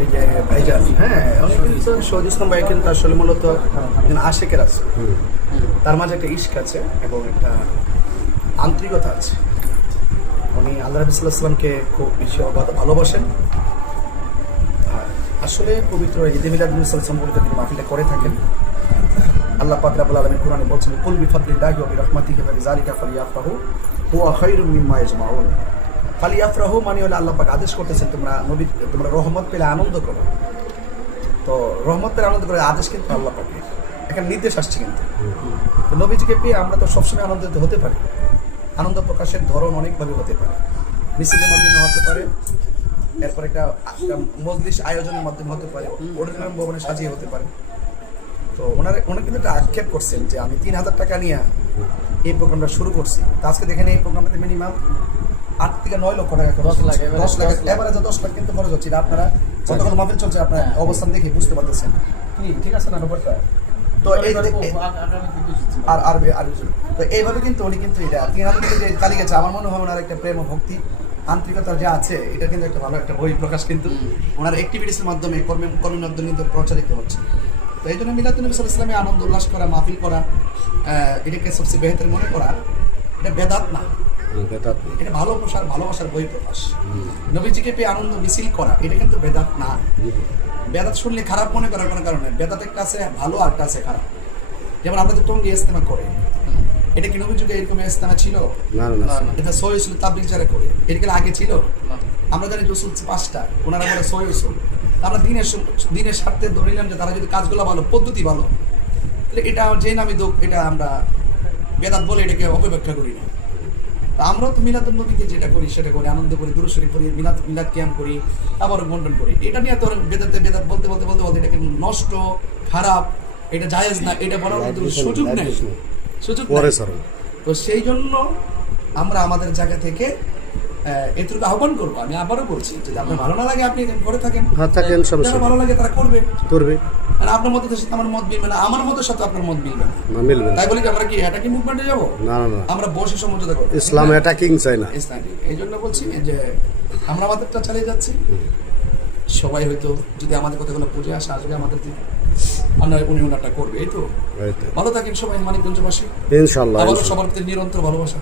এই যে ভাইজান, হ্যাঁ, উনি কিন্তু শহীদ ইসলাম ভাই কিন্তু আসলে মূলত একজন আশেকের আছে, তার মাঝে একটা ইশক আছে এবং একটা আন্তরিকতা আছে। উনি আল্লাহ নবী সাল্লাল্লাহু আলাইহি ওয়াসাল্লামকে খুব বেশি ভালোবাসেন। আর আসলে পবিত্র ঈদে মিলাদ নবী সাল্লাল্লাহু আলাইহি ওয়াসাল্লাম বলে তিনি মাহফিলটা করে থাকেন। আল্লাহ পাক রব্বুল আলামিন কোরআনে বলছেন, কুল বিফাদলিল্লাহি ওয়া বিরহমাতিহি ফাবিযালিকা ফালিয়াফরাহু হুয়া খায়রুম মিম্মা ইয়াজমাউন। ফালিয়াফরাহু মানে হলো আল্লাহ পাক আদেশ করতেছেন তোমরা রহমত পেলে আনন্দ করো। তো রহমত পেলে আনন্দ করে আদেশ কিন্তু আল্লাহ পাকের, এখানে নির্দেশ আসছে কিন্তু। তো নবীজিকে পেয়ে আমরা তো সবসময় আনন্দিত হতে পারি। আনন্দ প্রকাশের ধরন অনেকভাবে হতে পারে, মিছিলের মাধ্যমে হতে পারে, এরপর একটা মজলিস আয়োজনের মাধ্যমে হতে পারে, অডিটোরিয়াম ভবনে সাজিয়ে হতে পারে। তো ওনারা কিন্তু একটা আক্ষেপ করছেন যে আমি ৩,০০০ টাকা নিয়ে এই প্রোগ্রামটা শুরু করছি। তো আজকে দেখেন এই প্রোগ্রামটাতে মিনিমাম ৮ থেকে ৯ লক্ষ টাকা খরচ, 10 লাখ এভারেজে 10 লাখ কিন্তু খরচ হচ্ছে। আপনারা যতক্ষণ মাহফিল চলছে আপনার অবস্থান দেখে বুঝতে পারতেছেন, ঠিক আছে না ব্যাপারটা? তো এই তো এইভাবে কিন্তু উনি কিন্তু এটা ৩,০০০ থেকে যে চালিয়ে গেছে, আমার মনে হয় ওনার একটা প্রেম ও ভক্তি আন্তরিকতার যে আছে, এটা কিন্তু একটা ভালো একটা বই প্রকাশ কিন্তু ওনার অ্যাক্টিভিটিসের মাধ্যমে কর্মের মাধ্যমে কিন্তু প্রচারিত হচ্ছে। তো এই জন্য মিলাদুন নবী সাল্লাল্লাহু আলাইহি ওয়াসাল্লামে আনন্দ উল্লাস করা, মাহফিল করা, এটাকে সবচেয়ে বেহতর মনে করা, এটা বেদাত না, এটা ভালোবাসার বই প্রকাশ। নবীজিকে পেয়ে আনন্দ মিছিল করা, এটা কিন্তু বেদাত না। বেদাত শুনলে খারাপ মনে করার কোনো কারণে, বেদাত একটা আছে ভালো আর একটা আছে খারাপ। যেমন আমরা তো টঙ্গি ইজতেমা করে, এটা কি নবী যুগে এরকম ইজতেমা ছিল? এটা সহি ছিল তাবলীগ যারা করে, এটা কি আগে ছিল? আমরা জানি রসুল 5টা, ওনারা বলে সহি রসুল। আমরা দিনের স্বার্থে ধরে নিলাম যে তারা যদি কাজগুলো ভালো, পদ্ধতি ভালো, তাহলে এটা যে নামে দোক, এটা আমরা বেদাত বলে এটাকে অপব্যাখ্যা করি না। আমরাও তো মিলাদুন নবীকে যেটা করি সেটা করি, আনন্দ করি, দুরূদ শরীফ পড়ি, মিলাদ কিয়াম করি, আবার বন্টন করি। এটা নিয়ে তো বেদাত বলতে এটাকে নষ্ট, খারাপ, এটা জায়েজ না, এটা বলার সুযোগ নেই, তো সেই জন্য আমরা আমাদের জায়গা থেকে এটুকু আহ্বান করবো। আমি আবারও বলছি, যদি আপনার ভালো না লাগে আপনি করে থাকেন, যারা ভালো লাগে তারা করবে। মানে আপনার মতের সাথে আমার মত মিলবে না, আমার মতের সাথে আপনার মত মিলবে না, তাই বলি আমরা কি অ্যাটাকিং মুভমেন্টে যাবো? আমরা বসে সমঝোতা করবো, ইসলাম অ্যাটাকিং চাই না। এই জন্য বলছি যে আমরা আমাদেরটা চালিয়ে যাচ্ছি। সবাই হয়তো যদি আমাদের কথাগুলো বুঝে আসবে আমাদের দিকে, উনি ওনারটা করবে। এই তো ভালো থাকেন সবাই, মানিকগঞ্জবাসী, ইনশাআল্লাহ। সবার প্রতি নিরন্তর ভালোবাসা।